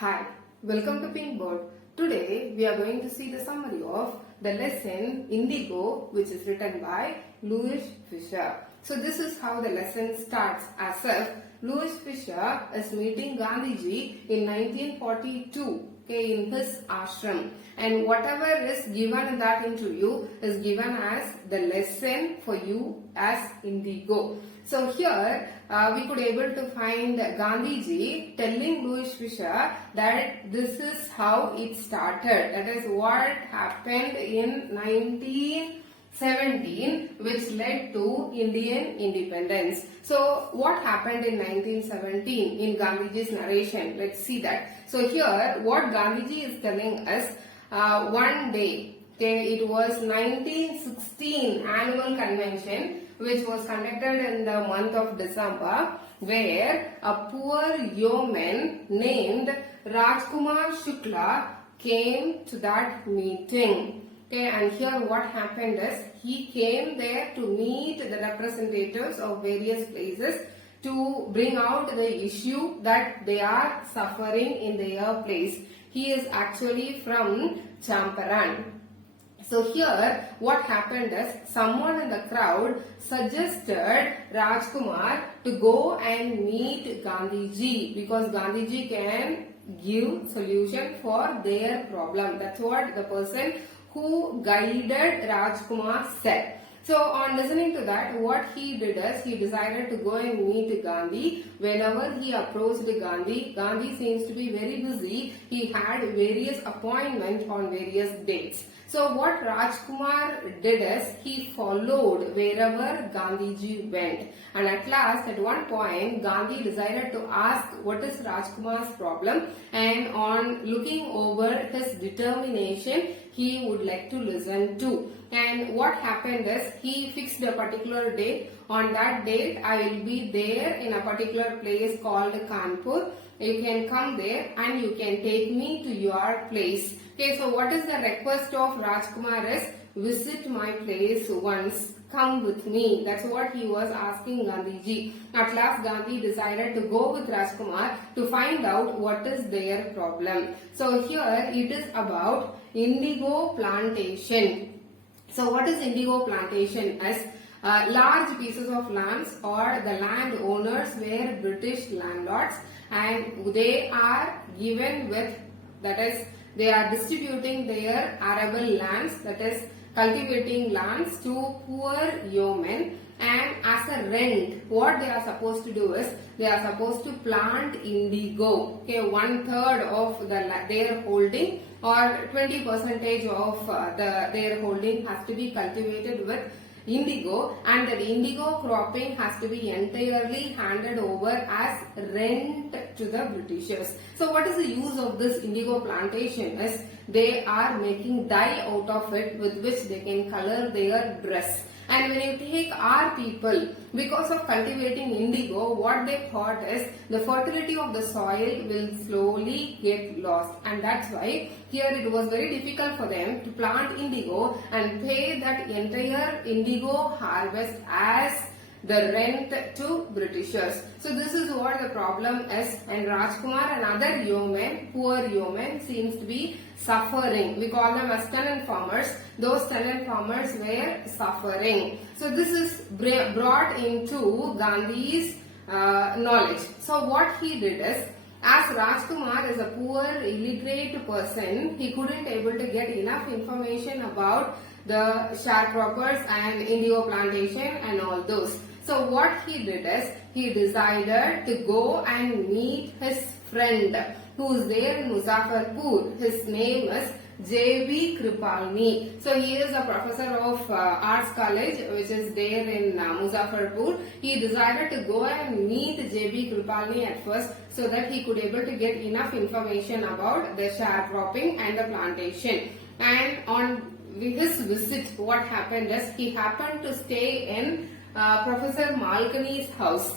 Hi, welcome to Pinkboard. Today we are going to see the summary of the lesson Indigo, which is written by Louis Fisher. So this is how the lesson starts, as if Louis Fisher is meeting Gandhiji in 1942 in his ashram, and whatever is given in that interview is given as the lesson for you as Indigo. So here we could able to find Gandhiji telling Louis Fisher that this is how it started. That is what happened in 1917, which led to Indian independence. So what happened in 1917 in Gandhiji's narration? Let's see that. So here what Gandhiji is telling us, one day, it was 1916 annual convention which was conducted in the month of December, where a poor yeoman named Rajkumar Shukla came to that meeting. And here what happened is he came there to meet the representatives of various places to bring out the issue that they are suffering in their place. He is actually from Champaran. So here what happened is someone in the crowd suggested Rajkumar to go and meet Gandhiji because Gandhiji can give solution for their problem. That's what the person who guided Rajkumar said. So on listening to that, what he did is he decided to go and meet Gandhi. Whenever he approached Gandhi, Gandhi seems to be very busy. He had various appointments on various dates. So what Rajkumar did is he followed wherever Gandhiji went, and at last at one point Gandhi decided to ask what is Rajkumar's problem, and on looking over his determination he would like to listen to. And what happened is he fixed a particular date. On that date I will be there in a particular place called Kanpur. You can come there and you can take me to your place. Okay, so what is the request of Rajkumar is visit my place once, come with me. That's what he was asking Gandhiji. At last Gandhi decided to go with Rajkumar to find out what is their problem. So here it is about Indigo Plantation. So what is Indigo Plantation? As large pieces of lands, or the landowners were British landlords, and they are given with, that is, they are distributing their arable lands, that is cultivating lands, to poor yeomen, and as a rent what they are supposed to do is they are supposed to plant indigo. Okay, 1/3 of their holding or 20% of their holding has to be cultivated with indigo, and that indigo cropping has to be entirely handed over as rent to the Britishers. So what is the use of this indigo plantation is they are making dye out of it with which they can color their dress. And when you take our people, because of cultivating indigo, what they thought is the fertility of the soil will slowly get lost, and that's why here it was very difficult for them to plant indigo and pay that entire indigo harvest as the rent to Britishers. So this is what the problem is, and Rajkumar and other yeomen, poor yeomen, seems to be suffering. We call them as tenant farmers. Those tenant farmers were suffering. So this is brought into Gandhi's knowledge. So what he did is, as Rajkumar is a poor illiterate person, he couldn't able to get enough information about the sharecroppers and indigo plantation and all those. So what he did is he decided to go and meet his friend who is there in Muzaffarpur. His name is JB Krippani. So he is a professor of Arts College which is there in Muzaffarpur. He decided to go and meet JB Krippani at first so that he could able to get enough information about the sharecropping and the plantation. And on his visit, what happened is he happened to stay in Professor Malkani's house.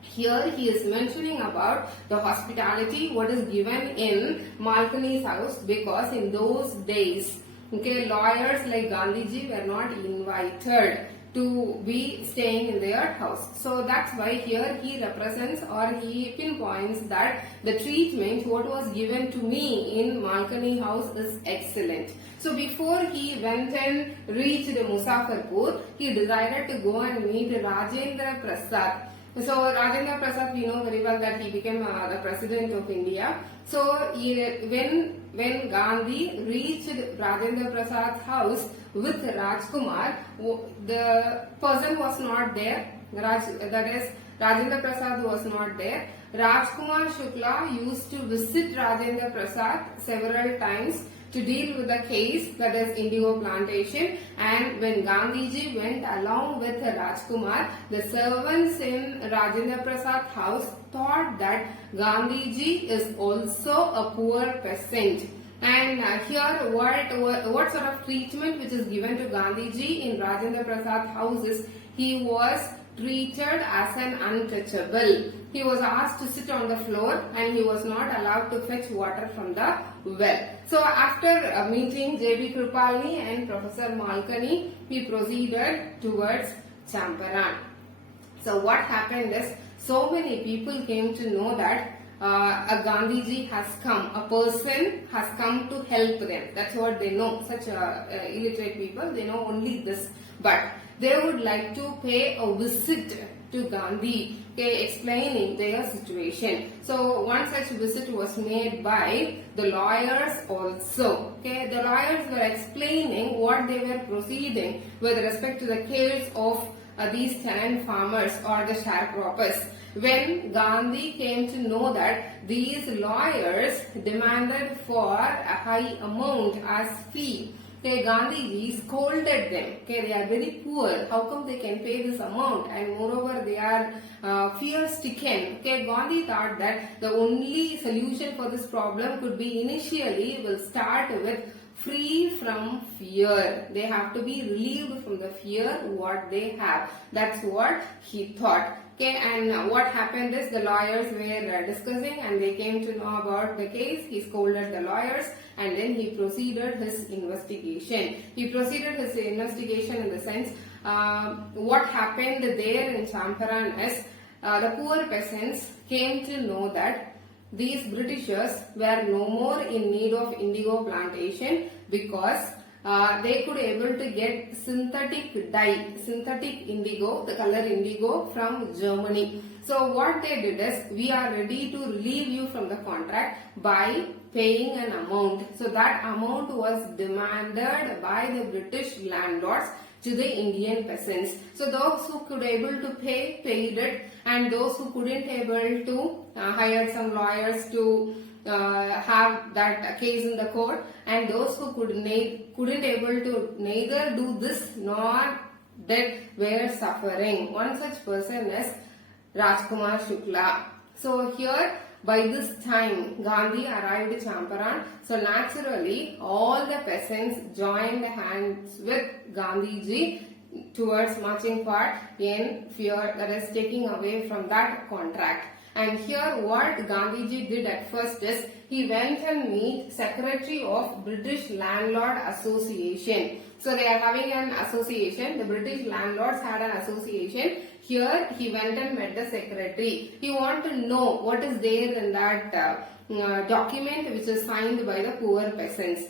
Here he is mentioning about the hospitality what is given in Malkani's house, because in those days, okay, lawyers like Gandhiji were not invited. to be staying in their house. So that's why here he represents or he pinpoints that the treatment what was given to me in Malkani house is excellent. So before he went and reached Muzaffarpur, he decided to go and meet Rajendra Prasad. So Rajendra Prasad, we know very well that he became the president of India. So when Gandhi reached Rajendra Prasad's house with Rajkumar, the person was not there. That is, Rajendra Prasad was not there. Rajkumar Shukla used to visit Rajendra Prasad several times to deal with the case, that is Indigo Plantation, and when Gandhiji went along with Rajkumar, the servants in Rajendra Prasad's house thought that Gandhiji is also a poor peasant. And here what sort of treatment which is given to Gandhiji in Rajendra Prasad's house is he was treated as an untouchable. He was asked to sit on the floor and he was not allowed to fetch water from the well. So after meeting JB Krippani and Professor Malkani, he proceeded towards Champaran. So what happened is, so many people came to know that a Gandhiji has come, a person has come to help them. That's what they know. Such illiterate people, they know only this. But they would like to pay a visit to Gandhi, explaining their situation. So one such visit was made by the lawyers also. The lawyers were explaining what they were proceeding with respect to the case of these tenant farmers or the sharecroppers. When Gandhi came to know that these lawyers demanded for a high amount as fee, Gandhiji scolded them. They are very poor. How come they can pay this amount? And moreover, they are fear-stricken. Gandhi thought that the only solution for this problem could be initially will start with free from fear. They have to be relieved from the fear what they have. That's what he thought. And what happened is the lawyers were discussing and they came to know about the case. He scolded the lawyers and then he proceeded his investigation. He proceeded his investigation in the sense what happened there in Champaran is the poor peasants came to know that these Britishers were no more in need of indigo plantation because they could able to get synthetic dye, synthetic indigo, the color indigo from Germany. So what they did is, we are ready to relieve you from the contract by paying an amount. So that amount was demanded by the British landlords to the Indian peasants. So those who could able to pay, paid it, and those who couldn't able to hired some lawyers to have that case in the court, and those who couldn't able to neither do this nor that were suffering. One such person is Rajkumar Shukla. So here by this time Gandhi arrived at Champaran. So naturally all the peasants joined hands with Gandhiji towards marching part in fear, that is taking away from that contract. And here what Gandhiji did at first is, he went and meet Secretary of British Landlord Association. So they are having an association, the British landlords had an association. Here he went and met the secretary. He wanted to know what is there in that document which is signed by the poor peasants.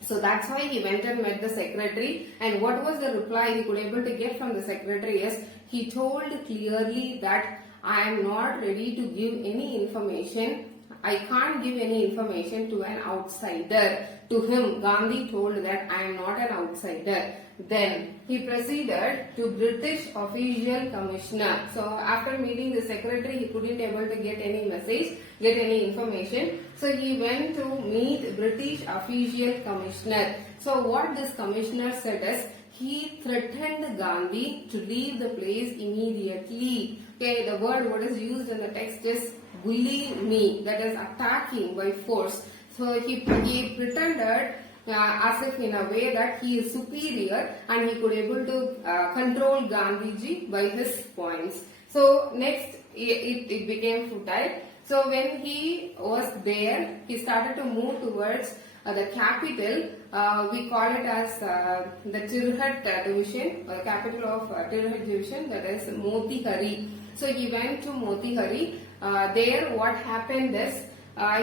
So that's why he went and met the secretary, and what was the reply he could able to get from the secretary is, he told clearly that I am not ready to give any information. I can't give any information to an outsider. To him, Gandhi told that I am not an outsider. Then he proceeded to British Official Commissioner. So after meeting the secretary, he couldn't able to get any message, get any information. So he went to meet British Official Commissioner. So what this commissioner said is, he threatened Gandhi to leave the place immediately. The word what is used in the text is bully me, that is attacking by force. So he pretended as if in a way that he is superior and he could able to control Gandhiji by his points. So next it became futile. So when he was there, he started to move towards The capital, we call it as the Tirhat division, or the capital of Tirhat division, that is Motihari. So he went to Motihari. There what happened is,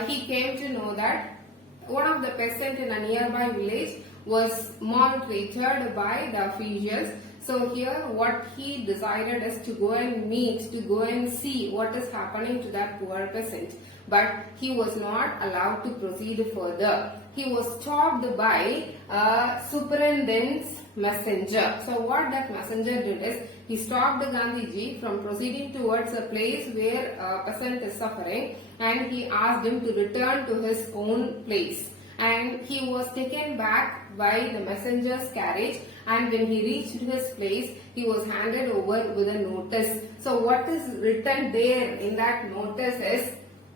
he came to know that one of the peasants in a nearby village was maltreated by the officials. So here what he decided is to go and meet, to go and see what is happening to that poor peasant. But he was not allowed to proceed further. He was stopped by a superintendent's messenger. So what that messenger did is, he stopped Gandhiji from proceeding towards a place where a peasant is suffering, and he asked him to return to his own place. And he was taken back by the messenger's carriage, and when he reached his place, he was handed over with a notice. So what is written there in that notice is,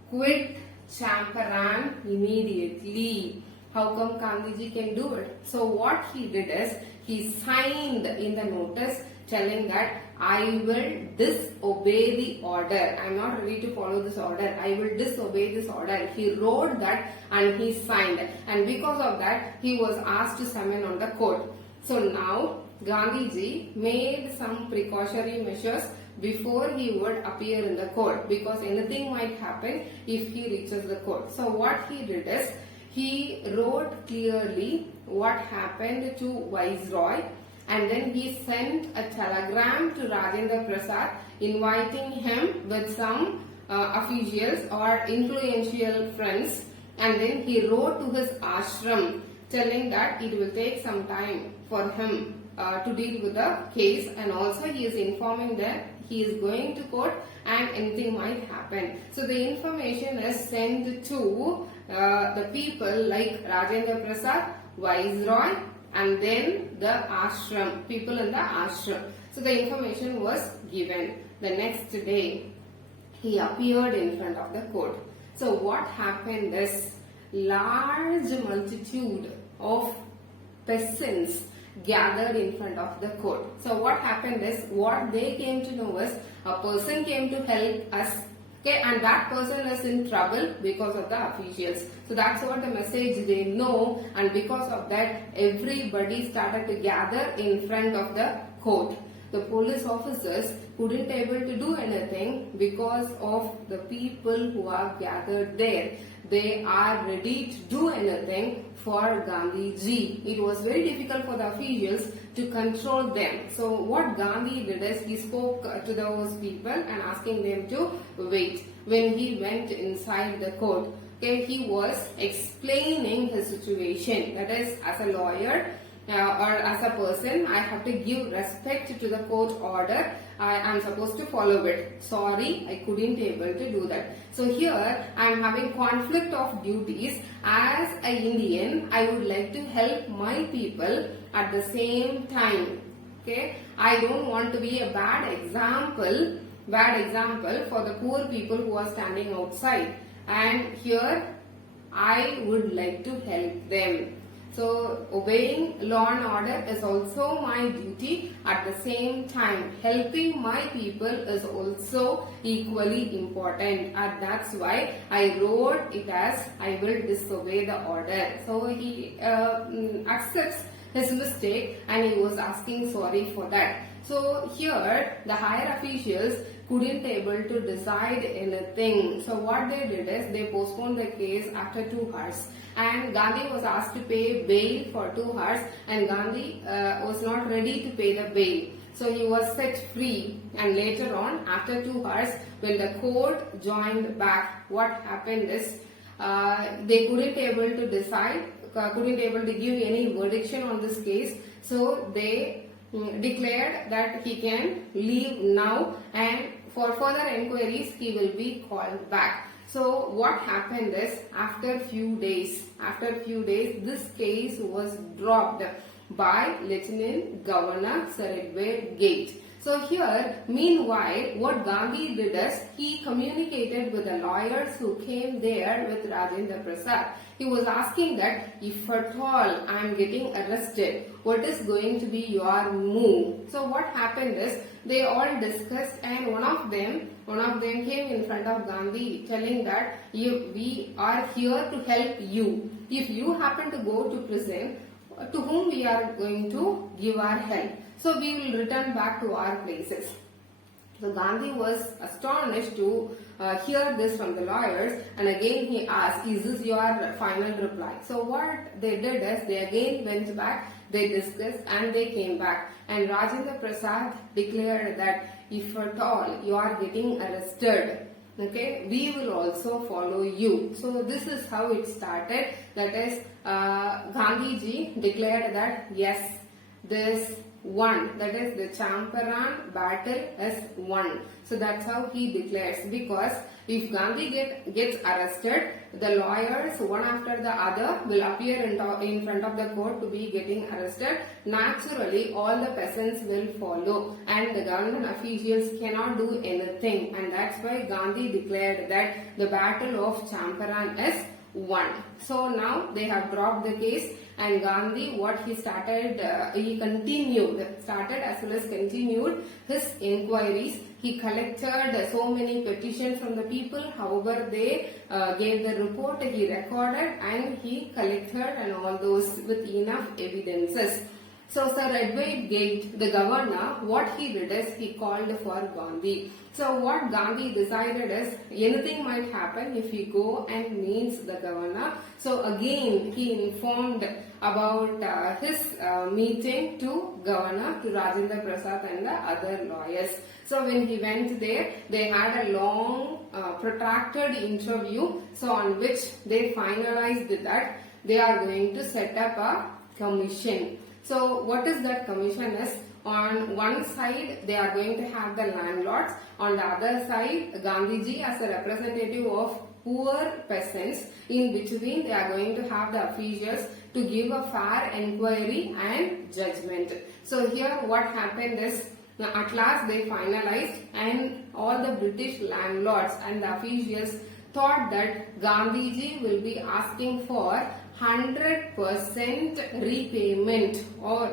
quit Champaran immediately. How come Gandhiji can do it? So what he did is, he signed in the notice telling that I will disobey the order. I am not ready to follow this order. I will disobey this order. He wrote that and he signed. And because of that, he was asked to summon on the court. So now Gandhiji made some precautionary measures before he would appear in the court, because anything might happen if he reaches the court. So what he did is, he wrote clearly what happened to Viceroy, and then he sent a telegram to Rajendra Prasad inviting him with some officials or influential friends, and then he wrote to his ashram telling that it will take some time for him to deal with the case, and also he is informing that he is going to court and anything might happen. So the information is sent to the people like Rajendra Prasad, Viceroy, and then the ashram, people in the ashram. So the information was given. The next day, he appeared in front of the court. So what happened is, large multitude of peasants gathered in front of the court. So what happened is, what they came to know is, a person came to help us, okay, and that person is in trouble because of the officials. So that's what the message they know, and because of that, everybody started to gather in front of the court. The police officers couldn't able to do anything because of the people who are gathered there. They are ready to do anything for Gandhiji. It was very difficult for the officials to control them. So what Gandhi did is, he spoke to those people and asking them to wait. When he went inside the court, okay, he was explaining his situation. That is, as a lawyer or as a person, I have to give respect to the court order. I am supposed to follow it. Sorry, I couldn't able to do that. So here I am having conflict of duties. As an Indian, I would like to help my people at the same time. Okay, I don't want to be a bad example for the poor people who are standing outside. And here I would like to help them. So obeying law and order is also my duty. At the same time, helping my people is also equally important, and that's why I wrote it as I will disobey the order. So he accepts his mistake and he was asking sorry for that. So here the higher officials couldn't able to decide anything. So what they did is, they postponed the case after 2 hours. And Gandhi was asked to pay bail for 2 hours, and Gandhi was not ready to pay the bail. So he was set free, and later on, after 2 hours, when the court joined back, what happened is, they couldn't able to decide, couldn't able to give any verdiction on this case. So they declared that he can leave now, and for further enquiries he will be called back. So what happened is, after few days, this case was dropped by Lieutenant Governor Sir Edward Gate. So here, meanwhile, what Gandhi did is, he communicated with the lawyers who came there with Rajendra Prasad. He was asking that if at all I am getting arrested, what is going to be your move? So what happened is, they all discussed, and one of them came in front of Gandhi telling that we are here to help you. If you happen to go to prison, to whom we are going to give our help? So we will return back to our places. So Gandhi was astonished to hear this from the lawyers, and again he asked, is this your final reply? So what they did is, they again went back, they discussed, and they came back. And Rajendra Prasad declared that if at all you are getting arrested, okay, we will also follow you. So this is how it started. That is, Gandhiji declared that yes, this won, that is the Champaran battle is won. So that's how he declares, because if Gandhi gets arrested, the lawyers one after the other will appear in front of the court to be getting arrested. Naturally, all the peasants will follow, and the government officials cannot do anything, and that's why Gandhi declared that the battle of Champaran is won. So now they have dropped the case, and Gandhi, what he started, he started as well as continued his inquiries. He collected so many petitions from the people, however they gave the report, he recorded and he collected and all those with enough evidences. So Sir Edward Gate, the governor, what he did is, he called for Gandhi. So what Gandhi decided is, anything might happen if he go and meets the governor. So again he informed about his meeting to governor, to Rajendra Prasad and the other lawyers. So when he went there, they had a long protracted interview, so on which they finalized that they are going to set up a commission. So what is that commission is? On one side they are going to have the landlords, on the other side Gandhiji as a representative of poor peasants, in between they are going to have the officials to give a fair inquiry and judgment. So here what happened is, at last they finalized, and all the British landlords and the officials thought that Gandhiji will be asking for 100% repayment or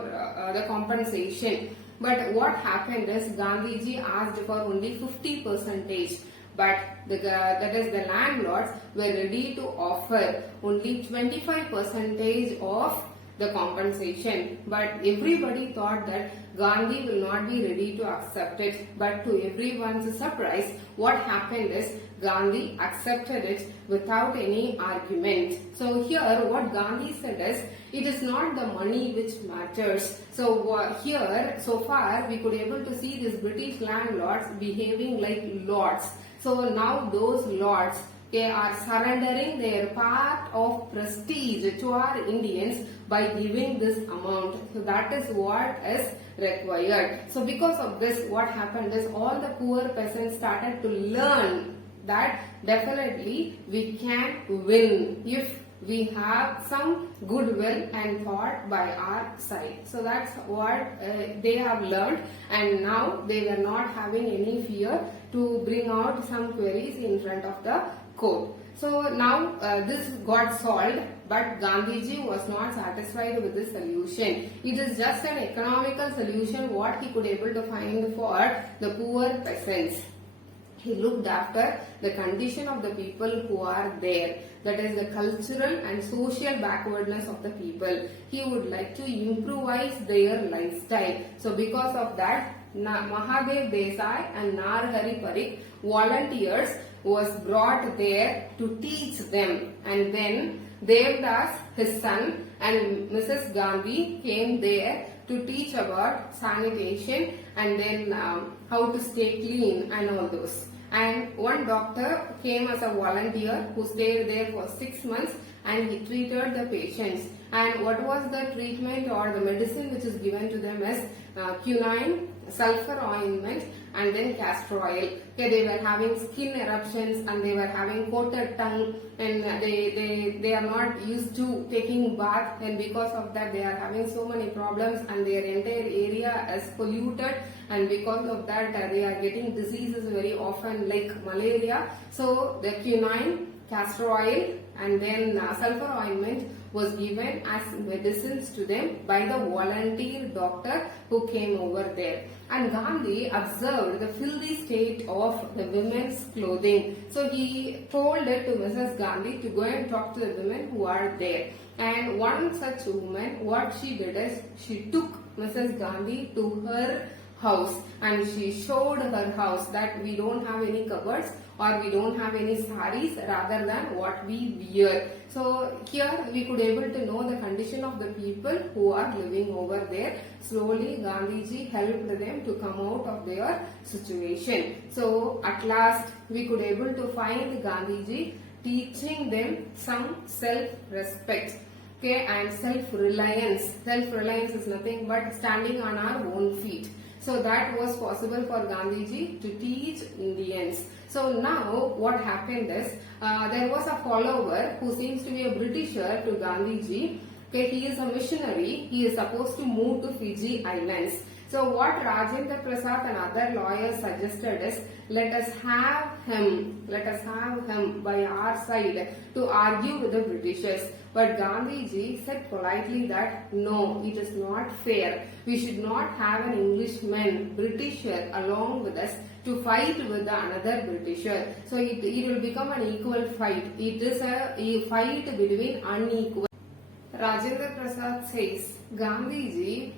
the compensation. But what happened is, Gandhiji asked for only 50%, but that is the landlords were ready to offer only 25% of the compensation. But everybody thought that Gandhi will not be ready to accept it. But to everyone's surprise, what happened is, Gandhi accepted it without any argument. So here what Gandhi said is, it is not the money which matters. So here, so far we could able to see these British landlords behaving like lords. So now those lords, they are surrendering their part of prestige to our Indians by giving this amount. So that is what is required. So because of this, what happened is, all the poor peasants started to learn that definitely we can win if we have some goodwill and thought by our side. So that's what they have learned, and now they were not having any fear to bring out some queries in front of the court. So now this got solved, but Gandhiji was not satisfied with this solution. It is just an economical solution what he could able to find for the poor peasants. He looked after the condition of the people who are there, that is the cultural and social backwardness of the people. He would like to improvise their lifestyle. So because of that, Mahadev Desai and Narhari Parikh volunteers was brought there to teach them, and then Devdas, his son, and Mrs. Gandhi came there to teach about sanitation and then how to stay clean and all those. And one doctor came as a volunteer who stayed there for 6 months, and he treated the patients. And what was the treatment or the medicine which is given to them is quinine, sulfur ointment and then castor oil. Okay, they were having skin eruptions and they were having coated tongue, and they are not used to taking bath, and because of that they are having so many problems and their entire area is polluted, and because of that they are getting diseases very often like malaria. So the quinine, castor oil and then sulfur ointment was given as medicines to them by the volunteer doctor who came over there. And Gandhi observed the filthy state of the women's clothing. So he told it to Mrs. Gandhi to go and talk to the women who are there. And one such woman, what she did is she took Mrs. Gandhi to her house and she showed her house that we don't have any cupboards or we don't have any saris rather than what we wear. So here we could able to know the condition of the people who are living over there. Slowly Gandhiji helped them to come out of their situation. So at last we could able to find Gandhiji teaching them some self-respect. Okay, and self-reliance. Self-reliance is nothing but standing on our own feet. So that was possible for Gandhiji to teach Indians. So now what happened is, there was a follower who seems to be a Britisher to Gandhiji. Okay, he is a missionary. He is supposed to move to Fiji Islands. So what Rajendra Prasad and other lawyers suggested is, let us have him by our side to argue with the Britishers. But Gandhiji said politely that no, it is not fair. We should not have an Englishman, Britisher along with us to fight with another Britisher. So it will become an equal fight. It is a fight between unequal. Rajendra Prasad says, Gandhiji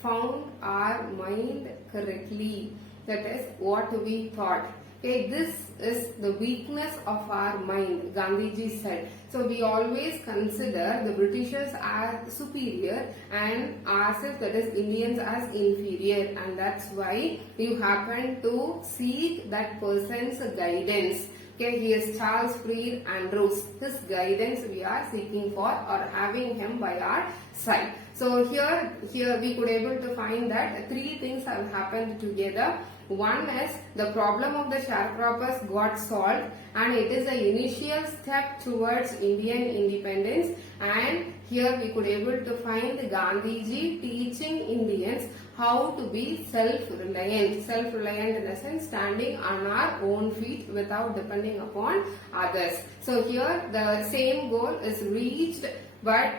found our mind correctly. That is what we thought. Okay, this is the weakness of our mind, Gandhiji said. So we always consider the Britishers as superior and ourselves, that is Indians, as inferior, and that's why you happen to seek that person's guidance. Okay, he is Charles Freed Andrews. His guidance we are seeking for or having him by our side. So here we could able to find that three things have happened together. One is the problem of the sharecroppers got solved, and it is an initial step towards Indian independence. And here we could able to find Gandhiji teaching Indians how to be self-reliant. Self-reliant in the sense standing on our own feet without depending upon others. So here the same goal is reached, but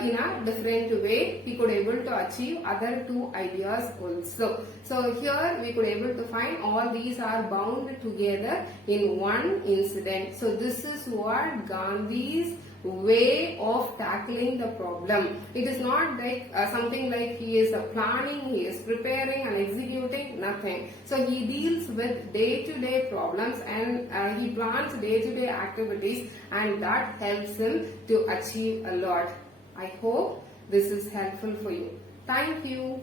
in a different way we could able to achieve other two ideas also. So here we could able to find all these are bound together in one incident. So this is what Gandhi's way of tackling the problem. It is not like something like he is planning, he is preparing and executing, nothing. So he deals with day-to-day problems and he plans day-to-day activities, and that helps him to achieve a lot. I hope this is helpful for you. Thank you.